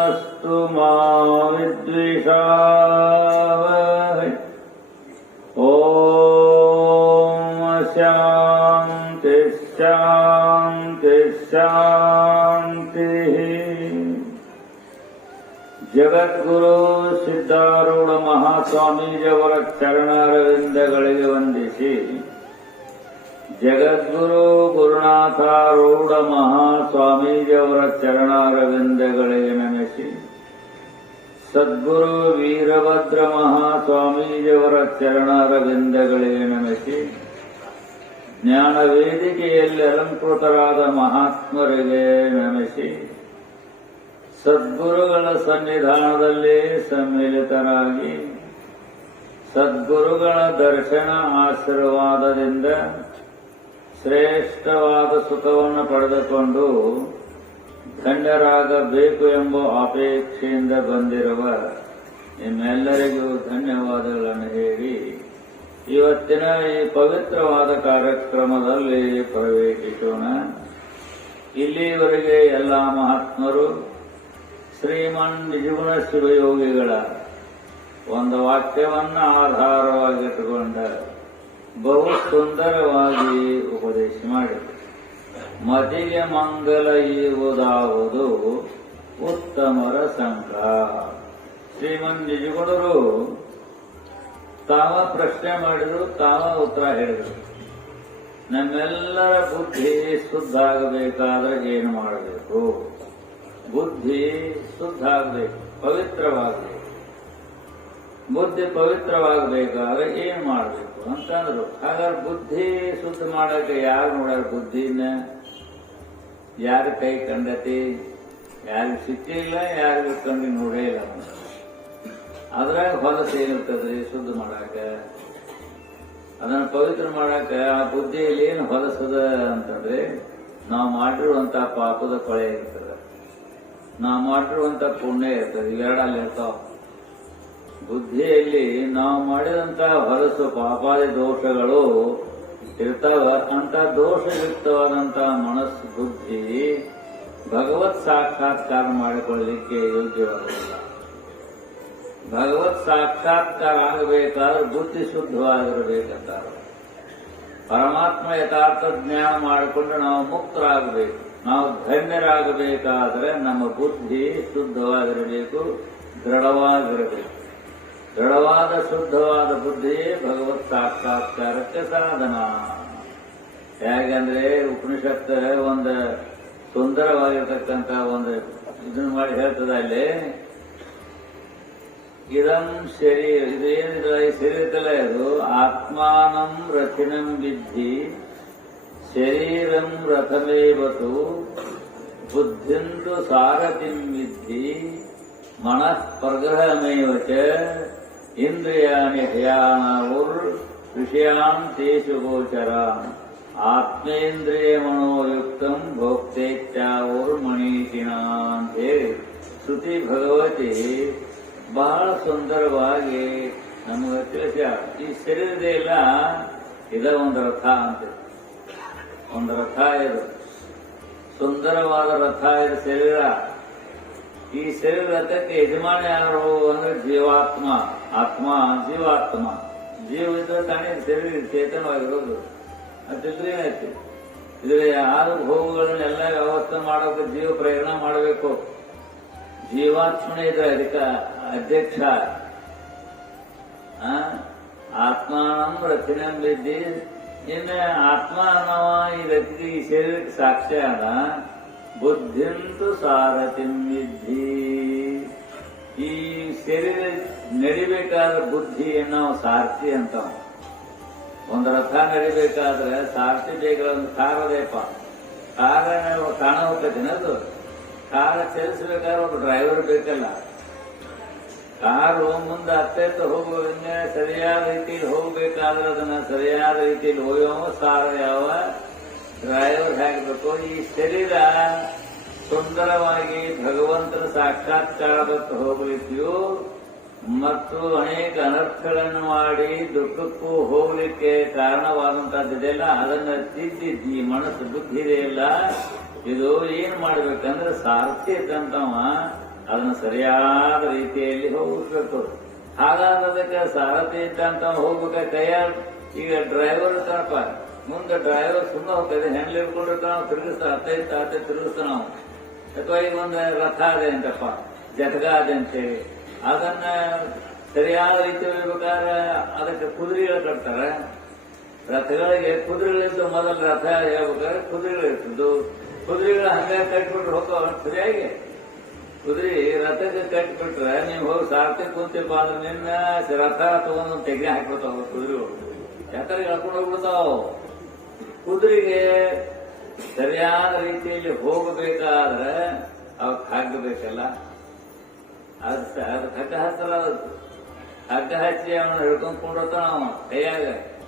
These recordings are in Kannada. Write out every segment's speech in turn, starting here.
तेजस्विनावधीतमस्तु मा विद्विषावहै ॐ शान्ति शान्ति शान्तिः ಜಗದ್ಗುರು ಸಿದ್ಧಾರೂಢ ಮಹಾಸ್ವಾಮೀಜಿಯವರ ಚರಣಾರವಿಂದಗಳಿಗೆ ವಂದಿಸಿ ಜಗದ್ಗುರು ಗುರುನಾಥಾರೂಢ ಮಹಾಸ್ವಾಮೀಜಿಯವರ ಚರಣಾರವಿಂದಗಳಿಗೆ ನಮಿಸಿ ಸದ್ಗುರು ವೀರಭದ್ರ ಮಹಾಸ್ವಾಮೀಜಿಯವರ ಚರಣಾರವಿಂದಗಳಿಗೆ ನಮಸಿ ಜ್ಞಾನ ವೇದಿಕೆಯಲ್ಲಿ ಅಲಂಕೃತರಾದ ಮಹಾತ್ಮರಿಗೆ ನಮಸಿ ಸದ್ಗುರುಗಳ ಸನ್ನಿಧಾನದಲ್ಲಿ ಸಮ್ಮಿಲಿತರಾಗಿ, ಸದ್ಗುರುಗಳ ದರ್ಶನ ಆಶೀರ್ವಾದದಿಂದ ಶ್ರೇಷ್ಠವಾದ ಸುಖವನ್ನು ಪಡೆದುಕೊಂಡು ಧನ್ಯರಾಗಬೇಕು ಎಂಬ ಅಪೇಕ್ಷೆಯಿಂದ ಬಂದಿರುವ ನಿಮ್ಮೆಲ್ಲರಿಗೂ ಧನ್ಯವಾದಗಳನ್ನು ಹೇಳಿ, ಇವತ್ತಿನ ಈ ಪವಿತ್ರವಾದ ಕಾರ್ಯಕ್ರಮದಲ್ಲಿ ಪ್ರವೇಶಿಸೋಣ. ಇಲ್ಲಿಯವರೆಗೆ ಎಲ್ಲ ಮಹಾತ್ಮರು, ಶ್ರೀಮನ್ ನಿಜಗುಣ ಶಿವಯೋಗಿಗಳ ಒಂದು ವಾಕ್ಯವನ್ನು ಆಧಾರವಾಗಿಟ್ಟುಕೊಂಡ ಬಹು ಸುಂದರವಾಗಿ ಉಪದೇಶ ಮಾಡಿದರು. ಮತಿಗೆ ಮಂಗಲ ಇರುವುದಾವುದು ಉತ್ತಮರ ಸಂಘ ಶ್ರೀಮಂತ ನಿಜಗುಣರು ತಾವ ಪ್ರಶ್ನೆ ಮಾಡಿದ್ರು, ತಾವ ಉತ್ತರ ಹೇಳಿದರು. ನಮ್ಮೆಲ್ಲರ ಬುದ್ಧಿ ಶುದ್ಧ ಆಗಬೇಕಾದ್ರೆ ಏನು ಮಾಡಬೇಕು? ಬುದ್ಧಿ ಶುದ್ಧ ಆಗಬೇಕು ಪವಿತ್ರವಾಗಬೇಕು. ಬುದ್ಧಿ ಪವಿತ್ರವಾಗಬೇಕಾದ್ರೆ ಏನು ಮಾಡಬೇಕು? ಅಂತಂದ್ರು. ಹಾಗಾದ್ರೆ ಬುದ್ಧಿ ಶುದ್ಧ ಮಾಡಕ್ಕೆ ಯಾರು ನೋಡ್ಯಾರ ಬುದ್ಧಿನ? ಯಾರ ಕೈ ಕಂಡತಿ ಯಾರಿಗೆ ಸಿಕ್ಕಿಲ್ಲ ಯಾರಿಗೂ ಕಂಡು ನೋಡೇ ಇಲ್ಲ. ಅದ್ರಾಗ ಹೊಲಸು ಏನಿರ್ತದ್ರಿ ಶುದ್ಧ ಮಾಡಾಕ? ಅದನ್ನ ಪವಿತ್ರ ಮಾಡಾಕ ಆ ಬುದ್ಧಿಯಲ್ಲಿ ಏನು ಹೊಲಸದ ಅಂತಂದ್ರೆ, ನಾವು ಮಾಡಿರುವಂತ ಪಾಪದ ಕೊಳೆ ಇರ್ತದೆ. ನಾವು ಮಾಡಿರುವಂತ ಪುಣ್ಯ ಇರ್ತದೆ. ಇವೆರಡಲ್ಲಿ ಇರ್ತಾವ. ಬುದ್ಧಿಯಲ್ಲಿ ನಾವು ಮಾಡಿದಂತ ಹೊಲಸು ಪಾಪಾದಿ ದೋಷಗಳು ಇರ್ತಾವ, ಅಂತ ದೋಷಯುಕ್ತವಾದಂತಹ ಮನಸ್ಸು ಬುದ್ಧಿ ಭಗವತ್ ಸಾಕ್ಷಾತ್ಕಾರ ಮಾಡಿಕೊಳ್ಳಲಿಕ್ಕೆ ಯೋಗ್ಯವಾಗಲಿಲ್ಲ. ಭಗವತ್ ಸಾಕ್ಷಾತ್ಕಾರ ಆಗಬೇಕಾದ್ರೆ ಬುದ್ಧಿ ಶುದ್ಧವಾಗಿರಬೇಕಂತಾರೆ. ಪರಮಾತ್ಮ ಯಥಾರ್ಥ ಜ್ಞಾನ ಮಾಡಿಕೊಂಡು ನಾವು ಮುಕ್ತರಾಗಬೇಕು. ನಾವು ಧನ್ಯರಾಗಬೇಕಾದ್ರೆ ನಮ್ಮ ಬುದ್ಧಿ ಶುದ್ಧವಾಗಿರಬೇಕು, ದೃಢವಾಗಿರಬೇಕು. ದೃಢವಾದ, ಶುದ್ಧವಾದ ಬುದ್ಧಿಯೇ ಭಗವತ್ ಸಾಕ್ಷಾತ್ಕಾರಕ್ಕೆ ಸಾಧನ. ಹೇಗಂದ್ರೆ ಉಪನಿಷತ್ ಒಂದು ಸುಂದರವಾಗಿರ್ತಕ್ಕಂಥ ಒಂದು ಇದನ್ನ ಮಾಡಿ ಹೇಳ್ತದ ಅಲ್ಲಿ. ಇದಂ ಶರೀರ ಇದೇನಿಲ್ಲ ಈ ಶರೀರದಲ್ಲ ಇದು ಆತ್ಮಾನಂ ರಥಿನಂ ಬಿದ್ದಿ ಶರೀರಂ ರಥಮೇವತು, ಬುದ್ಧಿಂದು ಸಾರಥಿಂ ಬಿದ್ದಿ ಮನಃ ಪ್ರಗ್ರಹಮೇವ ಇಂದ್ರಿಯಾಣಿ ಧ್ಯಾನವುರ್ ವಿಷಯಾನ್ ತೇಷು ಗೋಚರ ಆತ್ಮೇಂದ್ರಿಯ ಮನೋಯುಕ್ತಂ ಭೋಕ್ತೇತ್ಯಾವುರ್ ಮಣೀಷಿಣ ಅಂತ ಹೇಳಿ. ಶ್ರುತಿ ಭಗವತಿ ಬಹಳ ಸುಂದರವಾಗಿ ನಮಗೆ ತಿಳಿಸ ಈ ಶರೀರದೆಲ್ಲ ಇದ ಒಂದು ರಥ ಅಂತ. ಒಂದು ರಥ ಇದು. ಸುಂದರವಾದ ರಥ ಇದು ಶರೀರ. ಈ ಶರೀರ ರಥಕ್ಕೆ ಯಜಮಾನ ಯಾರು ಅಂದ್ರೆ ಜೀವಾತ್ಮ. ಆತ್ಮ, ಜೀವಾತ್ಮ. ಜೀವ ಇದ್ರೆ ತಾನೇ ಶರೀರ ಚೇತನವಾಗಿರೋದು. ಅದಿದ್ರೆ ಏನಾಯ್ತು ಇದ್ರೆ ಆರು ಭೋಗಗಳನ್ನೆಲ್ಲ ವ್ಯವಸ್ಥೆ ಮಾಡೋಕೆ, ಜೀವ ಪ್ರಯಾಣ ಮಾಡಬೇಕು? ಜೀವಾತ್ಮನೇ ಇದ್ರೆ ಅದಕ್ಕೆ ಅಧ್ಯಕ್ಷ? ಆತ್ಮಾನಂ ರಚನೆ ಬಿದ್ದಿ ಇನ್ನು ಆತ್ಮ ಅನ್ನವ ಈ ವ್ಯಕ್ತಿ, ಈ ಶರೀರಕ್ಕೆ ಸಾಕ್ಷಿ ಅದ ಬುದ್ಧಿಂತು ಸಾರಥಿಂ ವಿದ್ಧಿ ಈ ಶರೀರ ನಡಿಬೇಕಾದ ಬುದ್ಧಿ ನಾವು ಸಾರಥಿ ಅಂತ ಒಂದು ರಥ ನಡಿಬೇಕಾದ್ರೆ ಸಾರಥಿ ಬೇಕಲ್ಲ ಕಾರದೇಪ. ಕಾರ್ ಕಾಣ ಹೋಗ್ತೈತಿ ಅದು ಕಾರ ಚಲಿಸಬೇಕಾದ್ರೆ ಒಬ್ಬ ಡ್ರೈವರ್ ಬೇಕಲ್ಲ. ಕಾರು ಮುಂದೆ ಅತ್ತೆತ್ತ ಹೋಗುವಂಗೆ ಸರಿಯಾದ ರೀತಿಯಲ್ಲಿ ಹೋಗಬೇಕಾದ್ರೆ ಅದನ್ನ ಸರಿಯಾದ ರೀತಿಯಲ್ಲಿ ಹೋಗೋ ಸಾರ ಯಾವ? ಡ್ರೈವರ್ ಹಾಕಬೇಕು ಈ ಶರೀರ ಸುಂದರವಾಗಿ ಭಗವಂತನ ಸಾಕ್ಷಾತ್ಕಾರದತ್ತ ಹೋಗಲಿಕ್ಕೆಯೂ ಮತ್ತು ಅನೇಕ ಅನರ್ಥಗಳನ್ನು ಮಾಡಿ ದುಃಖಕ್ಕೂ ಹೋಗಲಿಕ್ಕೆ ಕಾರಣವಾದಂತಹದ್ದಿದೆಯಲ್ಲ ಅದನ್ನ ಈ ಮನಸ್ಸು ಬುದ್ಧಿ ಇದೆಯಲ್ಲ ಇದು ಏನ್ ಮಾಡಬೇಕಂದ್ರೆ ಸಾರ್ಥಿ ಇದ್ದಂತವ ಅದನ್ನ ಸರಿಯಾದ ರೀತಿಯಲ್ಲಿ ಹೋಗಬೇಕು. ಹಾಗಾದ್ರೆ ಅದಕ್ಕೆ ಸಾರಥಿ ಇದ್ದಂತ ಹೋಗ್ಬೇಕ ಕೈಯಾರ್ ಈಗ ಡ್ರೈವರ್ ಇರ್ತಾನಪ್ಪ ಮುಂದೆ ಡ್ರೈವರ್ ಸುಮ್ಮನೆ ಹೋಗ್ತದೆ ಹೆಣ್ಲಿ ಹಿಡ್ಕೊಂಡಿರ್ತಾನ ತಿರುಗಿಸ್ತಾ ಅತ್ತೈತ ಅತ್ತೆ ತಿರುಗಿಸ್ತಾನ ನಾವು ಅಥವಾ ಈಗ ಒಂದು ರಥ ಅದೆ ಅಂತಪ್ಪ ಜಟಕ ಅದೆ ಅಂತೇಳಿ. ಅದನ್ನ ಸರಿಯಾದ ರೀತಿಯಲ್ಲಿ ಬೇಕಾದ್ರೆ ಅದಕ್ಕೆ ಕುದುರೆಗಳು ಕಟ್ತಾರೆ. ರಥಗಳಿಗೆ ಕುದುರೆಗಳಿದ್ದು ಮೊದಲ ರಥ ಹೇಳ್ಬೇಕಾದ್ರೆ ಕುದುರೆಗಳಿರ್ತದ್ದು ಕುದುರೆಗಳು ಹಂಗೆ ಕಟ್ಬಿಟ್ರೆ ಹೋಗೋ ಸರಿಯಾಗಿ ಕುದುರೆ ರಥಕ್ಕೆ ಕಟ್ಬಿಟ್ರೆ ನೀವು ಹೋಗಿ ಸಾರ್ಥಿ ಕುಂತಿಪ್ಪ ಅಂದ್ರೆ ನಿನ್ನ ರಥ ತಗೊಂಡು ತೆಗೆ ಹಾಕ್ಬಿಡ್ತಾವ ಕುದುರೆಗಳು. ಯಾಕಂದ್ರೆ ಹೇಳ್ಕೊಂಡು ಹೋಗ್ಬಿಡ್ತಾವ ಕುದುರೆಗೆ ಸರಿಯಾದ ರೀತಿಯಲ್ಲಿ ಹೋಗಬೇಕಾದ್ರೆ ಅವಕ್ಕೆ ಹಾಕಬೇಕಲ್ಲ ಅದು ಹಗ್ಗ ಹಚ್ಚಲ್ಲ ಹಗ್ಗ ಹಚ್ಚಿ ಅವನು ಹಿಡ್ಕೊಂಡ್ ಕೊಂಡಿರ್ತಾನ ಅವ ಕೈಯಾಗ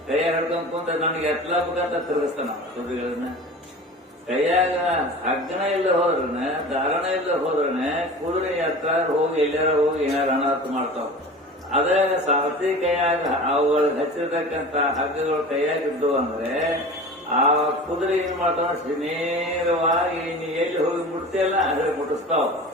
ಕೈಯಾಗ ಹಿಡ್ಕೊಂಡ್ ಕುಂತ ನನಗೆ ಎತ್ಲಾಬೇಕಂತ ತಿರುಗಿಸ್ತಾನ ಸುದ್ದಿಗಳನ್ನ. ಕೈಯಾಗ ಹಗ್ಗನ ಇಲ್ಲ ಹೋದ್ರನೆ, ದಾರಣ ಇಲ್ಲ ಹೋದ್ರನೆ ಕುದುರೆ ಎತ್ತ ಹೋಗಿ ಎಲ್ಲಾರ ಹೋಗಿ ಏನಾರ ಅನಾಹುತ ಮಾಡ್ತಾವ. ಅದ್ರಾಗ ಸಾವತಿ ಕೈಯಾಗ ಅವುಗಳು ಹಚ್ಚಿರ್ತಕ್ಕಂತ ಹಗ್ಗಗಳು ಕೈಯಾಗಿದ್ದು ಅಂದ್ರೆ ಆ ಕುದುರೆ ಏನ್ ಮಾಡ್ತಾವ? ನೇರವಾಗಿ ನೀ ಎಲ್ಲಿ ಹೋಗಿ ಮುಟ್ತಿಯಲ್ಲ ಅದ್ರ ಮುಟ್ಟಿಸ್ತಾವ.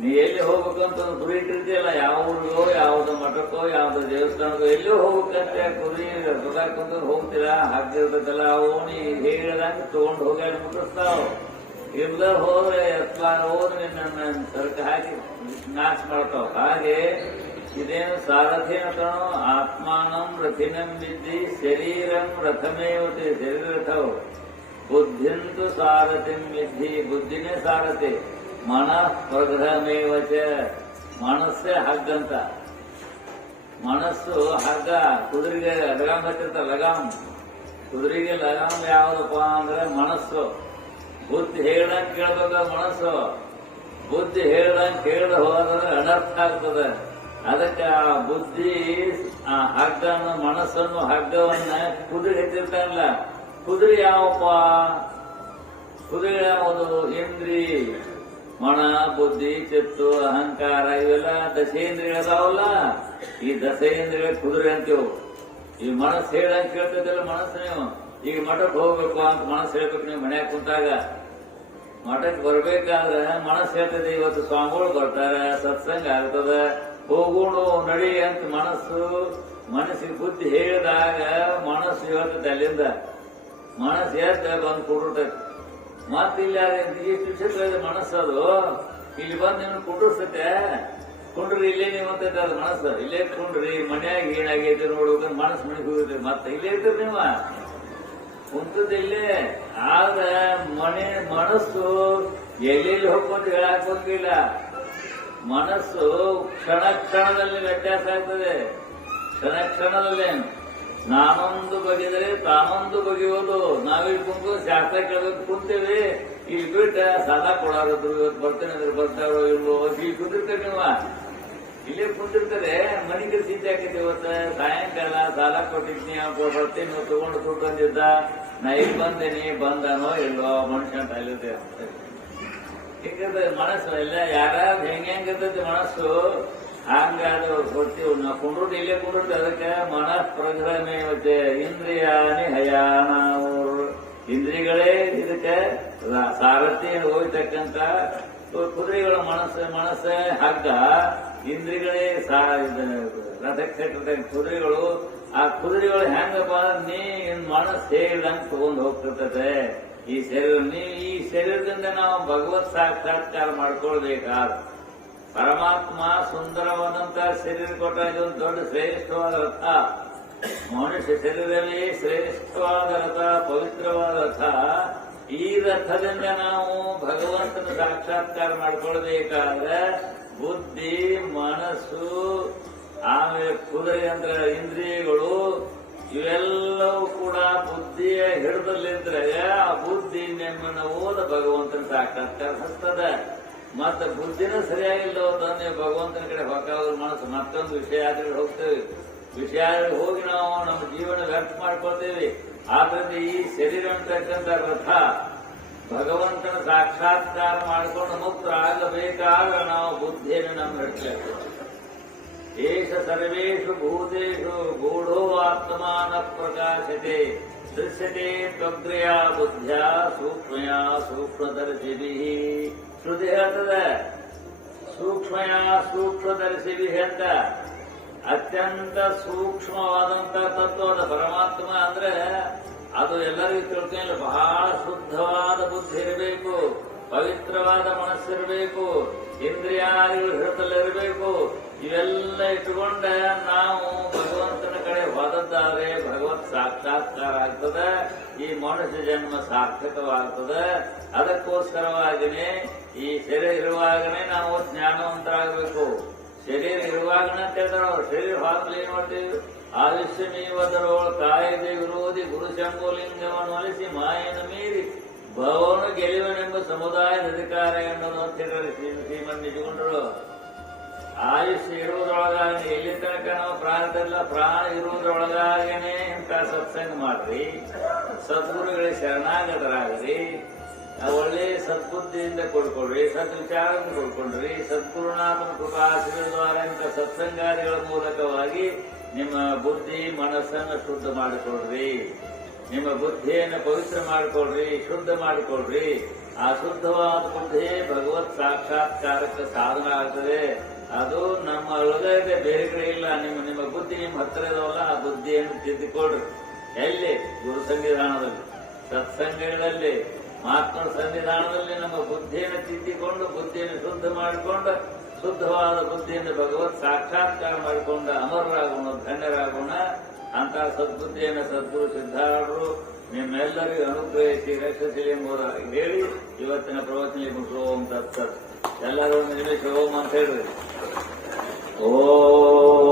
ನೀ ಎಲ್ಲಿ ಹೋಗ್ಬೇಕಂತ ಒಂದು ಗುರಿ ಇಟ್ಟಿರ್ತೀಯಲ್ಲ? ಯಾವ ಊರಿಗೋ, ಯಾವ್ದು ಮಠಕ್ಕೋ, ಯಾವ್ದು ದೇವಸ್ಥಾನಕ್ಕೋ ಎಲ್ಲಿ ಹೋಗ್ಬೇಕಂತ ಕುರಿ ದುಡ್ದಾಕೊಂಡ್ರು ಹೋಗ್ತೀರಾ? ಹಾಕಿರ್ತದಲ್ಲ ಓಣಿ ನೀ ಹೇಳಿದಂಗೆ ತಗೊಂಡು ಹೋಗಿ ಮುಟ್ಟಿಸ್ತಾವ. ಇರ್ದ ಹೋದ್ರೆ, ಎತ್ಲಾರ ಹೋದ್ರೆ ನನ್ನ ಸರ್ಕ ಹಾಕಿ ನಾಶ ಮಾಡ್ತಾವ. ಹಾಗೆ ಇದೇನು ಸಾರಥಿ ಅಂತಾನೋ ಆತ್ಮಾನಂ ರಥಿನಂ ಬಿದ್ದಿ ಶರೀರಂ ರಥಮೇವತಿ ಶರೀರ ರಥವು ಬುದ್ಧಿಂತು ಸಾರಥಿಂ ವಿದ್ಧಿ ಬುದ್ಧಿನೇ ಸಾರಥಿ. ಮನ ಪ್ರಗ್ರಹಮೇವಚ ಮನಸ್ಸೇ ಹಗ್ಗಂತ ಮನಸ್ಸು ಹಗ್ಗ, ಕುದುರೆಗೆ ಲಗಾಮ್ ಹತ್ತಿರ್ತ, ಲಗಾಮ್. ಕುದುರೆಗೆ ಲಗಾಮ್ ಯಾವುದಪ್ಪ ಅಂದ್ರೆ ಮನಸ್ಸು. ಬುದ್ಧಿ ಹೇಳ ಕೇಳ್ಬೇಕ ಮನಸ್ಸು? ಬುದ್ಧಿ ಹೇಳ್ದಂಗ್ ಕೇಳದ ಹೋದ್ರೆ ಅನರ್ಥ ಆಗ್ತದೆ. ಅದಕ್ಕೆ ಆ ಬುದ್ಧಿ, ಆ ಹಗ್ಗನ, ಮನಸ್ಸನ್ನು ಹಗ್ಗವನ್ನ ಕುದುರೆ ಹೆಚ್ಚಿರ್ತಾನಲ್ಲ ಕುದುರೆ ಯಾವಪ್ಪ? ಕುದುರೆ ಯಾವುದು? ಇಂದ್ರಿ ಮನ ಬುದ್ಧಿ, ಚಿತ್ತು, ಅಹಂಕಾರ, ಇವೆಲ್ಲ ದಶೇಂದ್ರಿಯ ಅದಾವಲ್ಲ? ಈ ದಶೇಂದ್ರಿಯ ಕುದುರೆ ಅಂತೀವು ಈ ಮನಸ್ಸು ಹೇಳ ಕೇಳ್ತಿದ್ದಲ್ಲ ಮನಸ್ಸು ನೀವು? ಈಗ ಮಠಕ್ಕೆ ಹೋಗ್ಬೇಕು ಅಂತ ಮನಸ್ಸು ಹೇಳ್ಬೇಕು ನೀವು ಮನೆಯಾಗ ಕುಂತಾಗ. ಮಠಕ್ಕೆ ಬರ್ಬೇಕಾದ್ರೆ ಮನಸ್ಸು ಹೇಳ್ತದೆ ಇವತ್ತು ಸ್ವಾಮಿಗಳು ಬರ್ತಾರೆ, ಸತ್ಸಂಗ ಆಗ್ತದ ಹೋಗೋಣ ನಡಿ ಅಂತ ಮನಸ್ಸು, ಮನಸ್ಸಿಗೆ ಬುದ್ಧಿ ಹೇಳಿದಾಗ ಮನಸ್ಸು ಹೇಳ್ತದೆ ಅಲ್ಲಿಂದ. ಮನಸ್ಸು ಹೇಳ್ತಾ ಬಂದು ಕೂಡಿರ್ತೈತೆ. ಮತ್ತೆ ಇಲ್ಲಿ ಎಷ್ಟು ಮನಸ್ಸು ಅದು. ಇಲ್ಲಿ ಬಂದು ನಿಮ್ಗೆ ಕುಂಡ್ರಿಸ್ತೈತೆ. ಕುಂಡ್ರಿ, ಇಲ್ಲೇ ನೀವು ಅಂತ ಅದು ಮನಸ್ಸು. ಇಲ್ಲೇ ಕುಂಡ್ರಿ, ಮನ್ಯಾಗ ಏನಾಗೈತೆ ನೋಡ್ಬೇಕಂತ ಮನಸ್ಸು ಮನೆಗೆ ಹೋಗಿದ್ರಿ ಮತ್ತೆ ಇಲ್ಲೇ ಇರ್ತೀರಿ ನೀವ. ಕುಂತದ ಇಲ್ಲೇ. ಆದ್ರೆ ಮನೆ ಮನಸ್ಸು ಎಲ್ಲೆಲ್ಲಿ ಹೋಗ್ಕೊಂಡು ಹೇಳಕ್ ಬಂದಿಲ್ಲ. ಮನಸ್ಸು ಕ್ಷಣ ಕ್ಷಣದಲ್ಲಿ ವ್ಯತ್ಯಾಸ ಆಗ್ತದೆ. ಕ್ಷಣ ಕ್ಷಣದಲ್ಲಿ ನಾನೊಂದು ಬಗೆದರೆ ತಾನೊಂದು ಬಗೆಯೋದು ನಾವಿಲ್ಲಿ ಕುಂತು ಶಾಸ್ತ್ರ ಕೇಳಬೇಕು, ಕುಂತೇವೆ. ಇಲ್ಲಿ ಬಿಟ್ಟ ಸಾಲ ಕೊಡಾರದ್ರು, ಇವತ್ತು ಬರ್ತೇನೆ ಅಂದ್ರೆ ಬರ್ತಾರೋ ಇಲ್ವೋ? ಇಲ್ಲಿ ಕುಂದಿರ್ತೇವೆ ನೀವ. ಇಲ್ಲೇ ಕುಂತಿರ್ತಾರೆ ಮನೆಗೆ ಸಿದ್ಧ ಆಕೈತಿ ಇವತ್ತು. ಸಾಯಂಕಾಲ ಸಾಲ ಕೊಟ್ಟಿದ್ನಿ ಬರ್ತೇನೆ, ನೀವು ತಗೊಂಡು ಬಂದಿದ್ದ. ನಾ ಇಲ್ಲಿ ಬಂದೇನಿ, ಬಂದನೋ ಇಲ್ವೋ? ಮನುಷ್ಯ ಅಂತ ಹಿಂಗದ ಮನಸ್ಸು? ಎಲ್ಲ ಯಾರ್ಯಾರು ಹೆಂಗ ಹೆಂಗದ ಮನಸ್ಸು? ಹಂಗ ಅದು ಗೊತ್ತೀವಿ ನಾವು ಕುಂಡ್ರು ಇಲ್ಲೇ ಕುಂಡ್ರು ಅದಕ್ಕೆ ಮನಸ್ ಪ್ರಗ್ರಹಣೆ ಮತ್ತೆ ಇಂದ್ರಿಯಾನಿ ಹಯಾನವರು. ಇಂದ್ರಿಗಳೇ ಇದಕ್ಕೆ ಸಾರಥಿ ಹೋಗ್ತಕ್ಕಂತ ಕುದುರೆಗಳ ಮನಸ್ಸು, ಮನಸ್ಸ ಹಗ್ಗ. ಇಂದ್ರಿಗಳೇ ರಥಕ್ಕೆ ಕುದುರೆಗಳು. ಆ ಕುದುರೆಗಳು ಹೆಂಗಪ್ಪ? ನೀನ್ ಮನಸ್ಸು ಹೇಳಿದಂಗೆ ತಗೊಂಡು ಹೋಗ್ತಿರ್ತದೆ ಈ ಶರೀರ ಈ ಶರೀರದಿಂದ ನಾವು ಭಗವತ್ ಸಾಕ್ಷಾತ್ಕಾರ ಮಾಡ್ಕೊಳ್ಬೇಕಾದ. ಪರಮಾತ್ಮ ಸುಂದರವಾದಂತಹ ಶರೀರ ಕೊಟ್ಟ ಇದೊಂದು ದೊಡ್ಡ ಶ್ರೇಷ್ಠವಾದ ರಥ. ಮನುಷ್ಯ ಶರೀರದಲ್ಲಿ ಶ್ರೇಷ್ಠವಾದ ರಥ, ಪವಿತ್ರವಾದ ರಥ. ಈ ರಥದಿಂದ ನಾವು ಭಗವಂತನ ಸಾಕ್ಷಾತ್ಕಾರ ಮಾಡ್ಕೊಳ್ಬೇಕಾದ್ರೆ ಬುದ್ಧಿ, ಮನಸ್ಸು, ಆಮೇಲೆ ಕುದುರೆ ಅಂದ್ರೆ ಇಂದ್ರಿಯಗಳು ಇವೆಲ್ಲವೂ ಕೂಡ ಬುದ್ಧಿಯ ಹಿಡಿದಲ್ಲಿದ್ರೆ ಆ ಬುದ್ಧಿ ನಿಮ್ಮನ್ನು ಓದ ಭಗವಂತನ ಹಸ್ತದ ಮತ್ತೆ ಬುದ್ಧಿನ ಸರಿಯಾಗಿಲ್ಲ ಹೋದ್ರೆ ನೀವು ಭಗವಂತನ ಕಡೆ ಹೊಕ್ಕಾಗ ಮನಸ್ಸು ಮತ್ತೊಂದು ವಿಷಯ ಆದ್ರೆ ಹೋಗ್ತೇವೆ. ವಿಷಯ ಆದ್ರೆ ಹೋಗಿ ನಾವು ನಮ್ಮ ಜೀವನ ವ್ಯರ್ಥ ಮಾಡ್ಕೊಳ್ತೇವೆ. ಆದ್ರಿಂದ ಈ ಶರೀರ ಅಂತಕ್ಕಂಥ ರಥ ಭಗವಂತನ ಸಾಕ್ಷಾತ್ಕಾರ ಮಾಡಿಕೊಂಡು ಮುಕ್ತರಾಗಬೇಕಾದ್ರೆ ನಾವು ಬುದ್ಧಿಯನ್ನು ನಮ್ಮ ಹಿಡಿಸಬೇಕು ಏಷ ಸರ್ವೇಷು ಭೂತೇಷು ಗೂಢೋ ಆತ್ಮಾನ ಪ್ರಕಾಶತೆ. ದೃಶ್ಯತೆ ತ್ವಗ್ರಯ ಬುದ್ಧ ಸೂಕ್ಷ್ಮಯ ಸೂಕ್ಷ್ಮದರ್ಶಿಭಿ ಶ್ರುತಿ ಹೇಳ್ತದೆ? ಸೂಕ್ಷ್ಮಯ ಸೂಕ್ಷ್ಮದರ್ಶಿಭಿ ಅಂತ. ಅತ್ಯಂತ ಸೂಕ್ಷ್ಮವಾದಂತ ತತ್ವದ ಪರಮಾತ್ಮ ಅಂದ್ರೆ ಅದು ಎಲ್ಲರಿಗೂ ತಿಳ್ಕೊಂಡು ಬಹಳ ಶುದ್ಧವಾದ ಬುದ್ಧಿ ಇರಬೇಕು, ಪವಿತ್ರವಾದ ಮನಸ್ಸಿರಬೇಕು, ಇಂದ್ರಿಯಾದಿಗಳು ಹಿಡಿತಲ್ಲಿರಬೇಕು ಇವೆಲ್ಲ ಇಟ್ಟುಕೊಂಡ ನಾವು ಭಗವಂತನ ಕಡೆ ಹೋದದ್ದಾದ್ರೆ ಭಗವತ್ ಸಾಕ್ಷಾತ್ಕಾರ ಆಗ್ತದೆ, ಈ ಮನುಷ್ಯ ಜನ್ಮ ಸಾರ್ಥಕವಾಗ್ತದೆ. ಅದಕ್ಕೋಸ್ಕರವಾಗಿನೇ ಈ ಶರೀರ ಇರುವಾಗನೇ ನಾವು ಜ್ಞಾನವಂತರಾಗಬೇಕು. ಶರೀರ ಇರುವಾಗನೇ ಅಂತ ಅವ್ರ ಶರೀರ ಹಾಕಲು ಏನ್ ಮಾಡ್ತೀವಿ? ಆಯುಷ್ಯಮೀವದರೊಳ ಕಾಯದೆ ವಿರೋಧಿ ಗುರು ಶಂಭುಲಿಂಗವನ್ನು ಒಲಿಸಿ ಮಾಯನ ಮೀರಿ ಭವನು ಗೆಲುವನೆಂಬ ಸಮುದಾಯದ ಅಧಿಕಾರ ಎನ್ನುವುದು ಅಂತ ಹೇಳಿ ಶ್ರೀ- ಶ್ರೀಮನ್ ನಿಜಗೊಂಡರು. ಆಯುಷ್ಯ ಇರುವುದರೊಳಗಾಗಿ ಎಲ್ಲಿ ತನಕ ನಾವು ಪ್ರಾಣದಲ್ಲ ಪ್ರಾಣ ಇರುವುದರೊಳಗಾಗೇನೆ ಇಂಥ ಸತ್ಸಂಗ ಮಾಡ್ರಿ. ಸದ್ಗುರುಗಳ ಶರಣಾಗತರಾಗ್ರಿ. ಒಳ್ಳೆ ಸದ್ಬುದ್ಧಿಯಿಂದ ಕೊಡ್ಕೊಡ್ರಿ ಸದ್ವಿಚಾರವನ್ನು ಕೊಡ್ಕೊಂಡ್ರಿ, ಸದ್ಗುರುನಾಥನ ಕೃಪಾಶೀರ್ವಾದ ಇಂಥ ಸತ್ಸಂಗಾದಿಗಳ ಮೂಲಕವಾಗಿ ನಿಮ್ಮ ಬುದ್ಧಿ ಮನಸ್ಸನ್ನು ಶುದ್ಧ ಮಾಡಿಕೊಡ್ರಿ ನಿಮ್ಮ ಬುದ್ಧಿಯನ್ನು ಪವಿತ್ರ ಮಾಡಿಕೊಡ್ರಿ ಶುದ್ಧ ಮಾಡಿಕೊಡ್ರಿ ಆ ಬುದ್ಧಿ ಭಗವತ್ ಸಾಕ್ಷಾತ್ಕಾರಕ್ಕೆ ಸಾಧನ ಆಗ್ತದೆ. ಅದು ನಮ್ಮ ಹೃದಯದ ಬೇರೆ ಕಡೆ ಇಲ್ಲ. ನಿಮ್ಮ ನಿಮ್ಮ ಬುದ್ಧಿ ನಿಮ್ಮ ಹತ್ರ ಇದಾವಲ್ಲ, ಆ ಬುದ್ಧಿಯನ್ನು ತಿದ್ದಿಕೊಡ್ರಿ ಎಲ್ಲಿ? ಗುರು ಸಂವಿಧಾನದಲ್ಲಿ. ಸತ್ಸಂಗಗಳಲ್ಲಿ ಮಹಾತ್ಮ ಸಂವಿಧಾನದಲ್ಲಿ ನಮ್ಮ ಬುದ್ಧಿಯನ್ನು ತಿದ್ದಿಕೊಂಡು, ಬುದ್ಧಿಯನ್ನು ಶುದ್ಧ ಮಾಡಿಕೊಂಡು, ಶುದ್ಧವಾದ ಬುದ್ಧಿಯನ್ನು ಭಗವತ್ ಸಾಕ್ಷಾತ್ಕಾರ ಮಾಡಿಕೊಂಡು ಅಮರರಾಗೋಣ, ಧನ್ಯರಾಗೋಣ. ಅಂತ ಸದ್ಬುದ್ಧಿಯನ್ನು ಸದ್ಗುರು ಸಿದ್ಧಾರರು ನಿಮ್ಮೆಲ್ಲರಿಗೂ ರಕ್ಷಿಸಲಿ ಎಂಬುದಾಗಿ ಹೇಳಿ ಇವತ್ತಿನ ಪ್ರವಚನ ಮುಗಿಸೋ ಓಂ ತತ್ಸತ್ ಎಲ್ಲರೂ ಒಂದು ನಿಮಿಷ ಓಂ ಅಂತ ಹೇಳ್ರಿ हर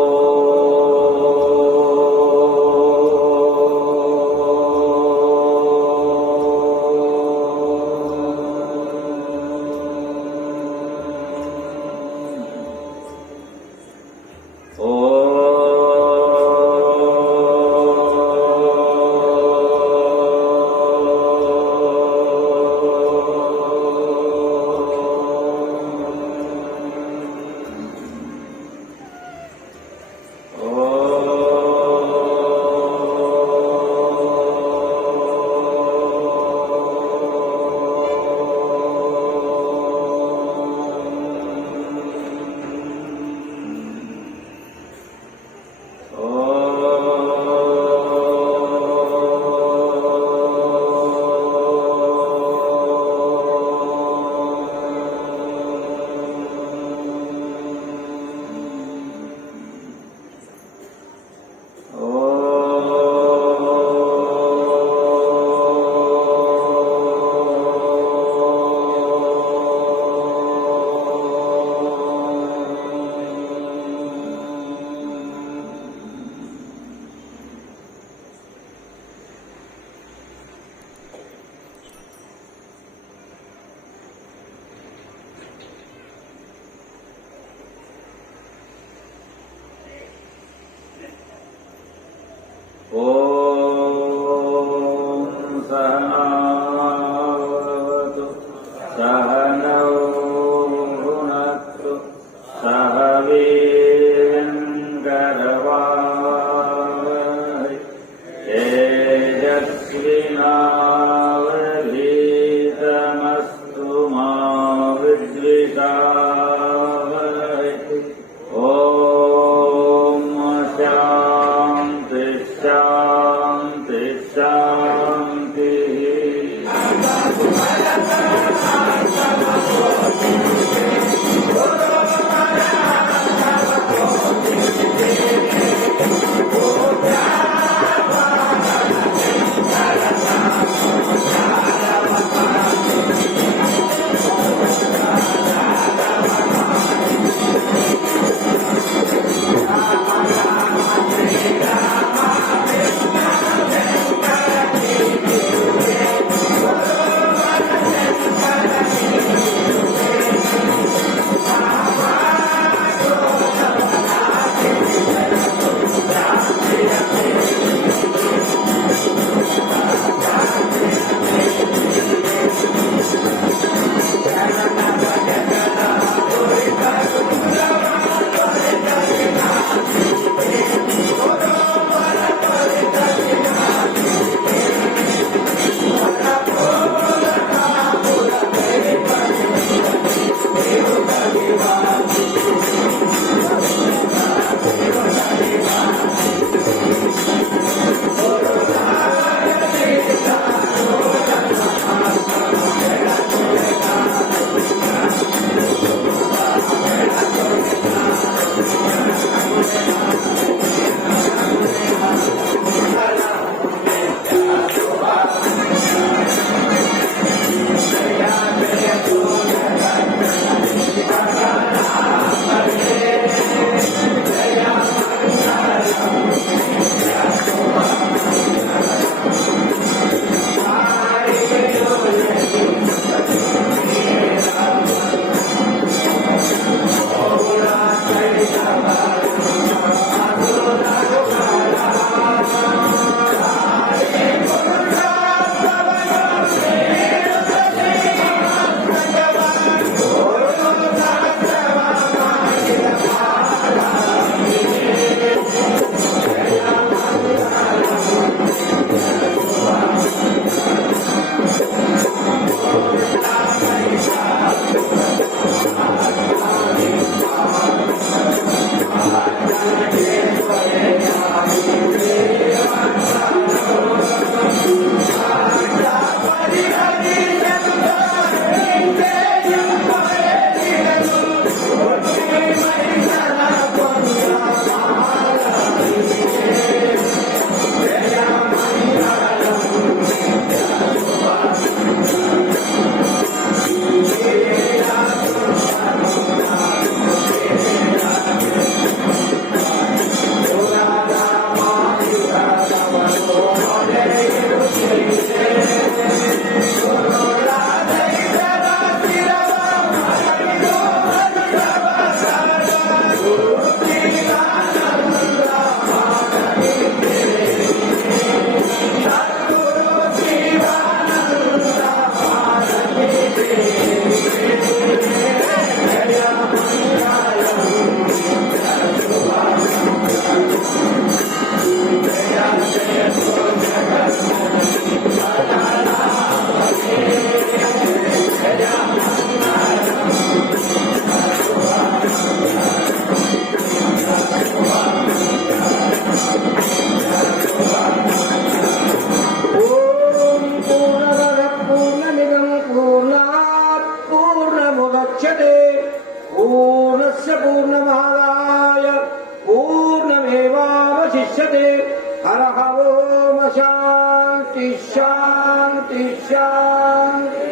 शांति शांति शांति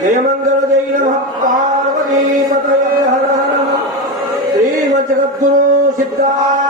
जय मंगल जय नमः पार्वती पतये हर हर नमः श्रीमद् जगद्गुरु सिद्धार्थ स्वामी